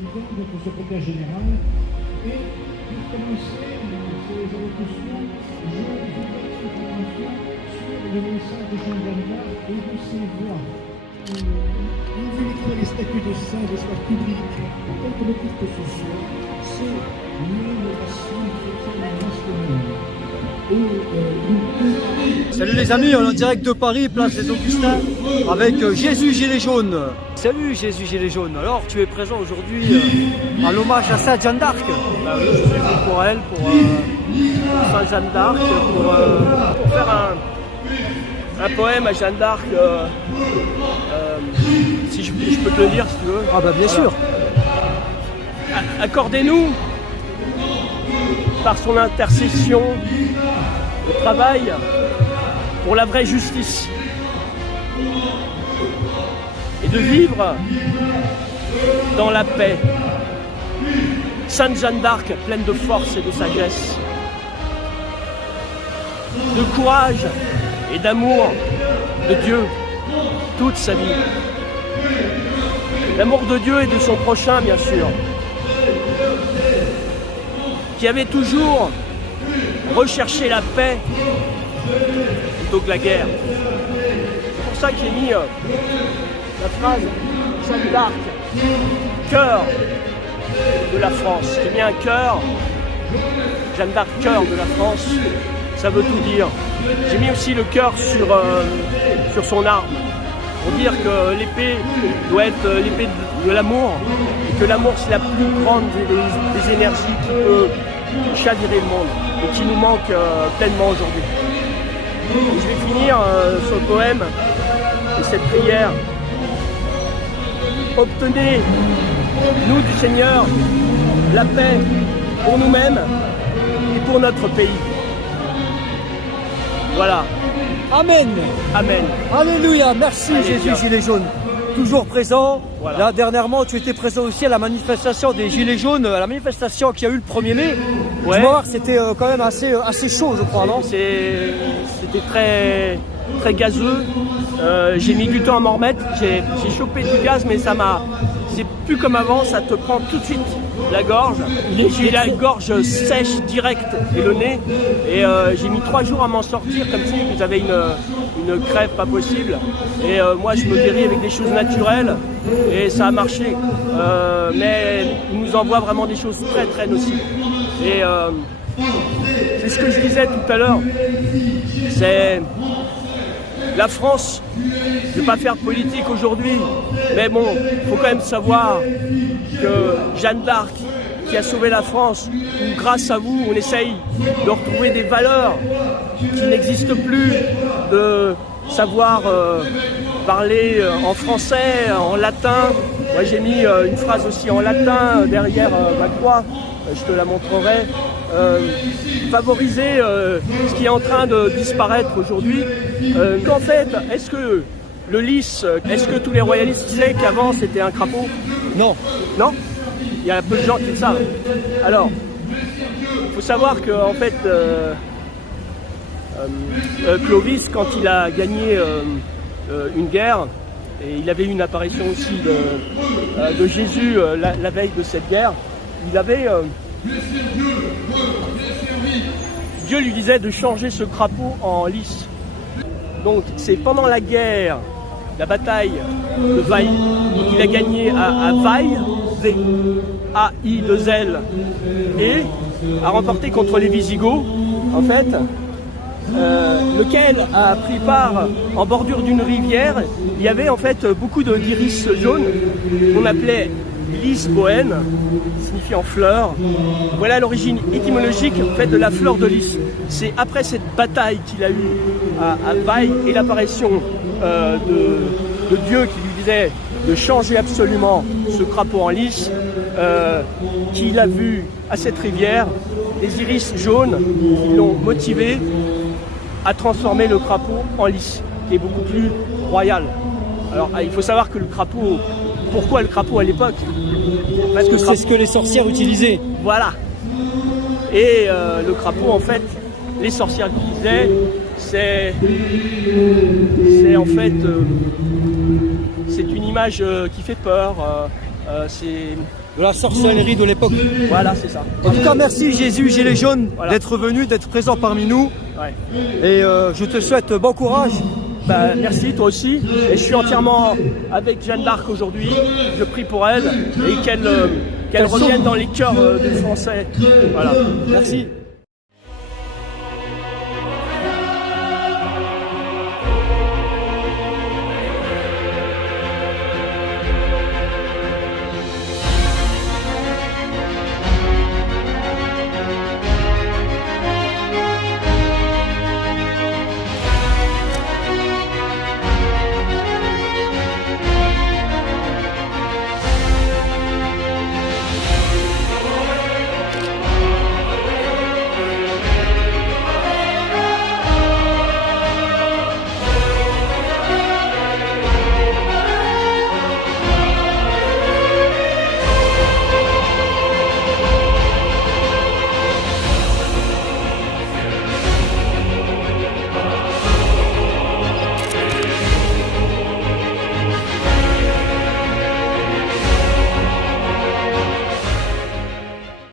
Notre secrétaire général, et pour commencer ces allocutions, je voudrais une information sur le message de Jeanne d'Arc et de ses voix. Nous évitons les statuts de saints et soient publics, quelque motif que ce soit, c'est l'innovation chrétienne nationale. Salut les amis, on est en direct de Paris, place des Augustins, avec Jésus Gilet Jaune. Salut Jésus Gilet Jaune, alors tu es présent aujourd'hui à l'hommage à Sainte Jeanne d'Arc. Bah oui, je suis venu pour elle, pour Sainte Jeanne d'Arc, pour faire un poème à Jeanne d'Arc, si je peux te le lire si tu veux. Ah bah bien sûr. Accordez-nous, par son intercession, le travail pour la vraie justice et de vivre dans la paix. Sainte Jeanne d'Arc, pleine de force et de sagesse, de courage et d'amour de Dieu toute sa vie. L'amour de Dieu et de son prochain, bien sûr, qui avait toujours recherché la paix plutôt que la guerre. C'est pour ça que j'ai mis la phrase Jeanne d'Arc, cœur de la France. J'ai mis un cœur, Jeanne d'Arc, cœur de la France, ça veut tout dire. J'ai mis aussi le cœur sur son arme, pour dire que l'épée doit être l'épée de l'amour, et que l'amour c'est la plus grande des énergies qui peut chavirer le monde et qui nous manque pleinement aujourd'hui. Je vais finir sur le poème et cette prière. Obtenez, nous du Seigneur, la paix pour nous-mêmes et pour notre pays. Voilà. Amen. Amen. Alléluia, merci. Allez, Jésus tiens. Gilet Jaune. Toujours présent. Voilà. Là, dernièrement, tu étais présent aussi à la manifestation des Gilets jaunes, à la manifestation qui a eu le 1er mai. Ouais. Tu vas voir, c'était quand même assez chaud, je crois, non? C'était très gazeux. J'ai mis du temps à m'en remettre. J'ai chopé du gaz, mais c'est plus comme avant. Ça te prend tout de suite la gorge. J'ai la gorge sèche, directe, et le nez. Et j'ai mis 3 jours à m'en sortir, comme si j'avais une crève pas possible. Et moi, je me guéris avec des choses naturelles. Et ça a marché. Mais il nous envoie vraiment des choses très très nocives. Et c'est ce que je disais tout à l'heure. C'est la France. Je ne vais pas faire politique aujourd'hui, mais bon, il faut quand même savoir que Jeanne d'Arc, qui a sauvé la France, où grâce à vous, on essaye de retrouver des valeurs qui n'existent plus, de savoir parler en français, en latin. Moi j'ai mis une phrase aussi en latin derrière ma croix, je te la montrerai. Favoriser ce qui est en train de disparaître aujourd'hui. Qu'en fait, est-ce que le lys, est-ce que tous les royalistes disaient qu'avant c'était un crapaud? Non. Non? Il y a peu de gens qui le savent. Alors, il faut savoir que en fait, Clovis, quand il a gagné une guerre, et il avait eu une apparition aussi de Jésus la veille de cette guerre, il avait Dieu lui disait de changer ce crapaud en lys. Donc c'est pendant la guerre, la bataille de Vaille, qu'il a gagné à Vaille, A-I-2-L, et a remporté contre les Visigoths, en fait, lequel a pris part en bordure d'une rivière. Il y avait en fait beaucoup d'iris jaunes qu'on appelait lys bohème, signifiant fleur. Voilà l'origine étymologique en fait, de la fleur de lys. C'est après cette bataille qu'il a eue à Vaille et l'apparition de Dieu qui lui disait de changer absolument ce crapaud en lys, qu'il a vu à cette rivière des iris jaunes qui l'ont motivé à transformer le crapaud en lys, qui est beaucoup plus royal. Alors il faut savoir que le crapaud, pourquoi le crapaud à l'époque? Parce que c'est ce que les sorcières utilisaient. Voilà. Et le crapaud, en fait, les sorcières utilisaient, c'est en fait, c'est une image qui fait peur. de la sorcellerie de l'époque. Voilà, c'est ça. En tout cas, merci Jésus Gilets jaunes Voilà. d'être venu, d'être présent parmi nous. Ouais. Et je te souhaite bon courage. Bah, merci, toi aussi. Et je suis entièrement avec Jeanne d'Arc aujourd'hui. Je prie pour elle et qu'elle revienne dans les cœurs des Français. Voilà. Merci.